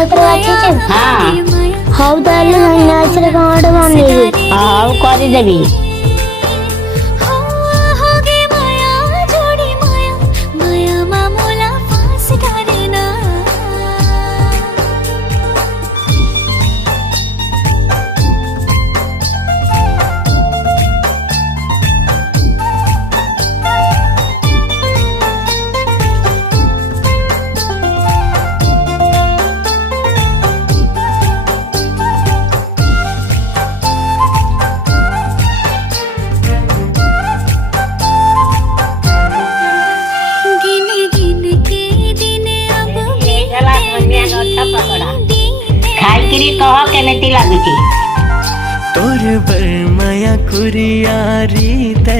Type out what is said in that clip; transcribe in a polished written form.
ହାତରେ ବାଛିଛୁ? ହଁ ହଉ ତାହେଲେ ଭାଇନା ଆସିଲେ କଣ ଗୋଟେ ବନେଇବି। ହଉ କରିଦେବି। ଖାଇକିରି କହ କେମିତି ଲାଗୁଛି। तोर बरमाया कुरियारी ते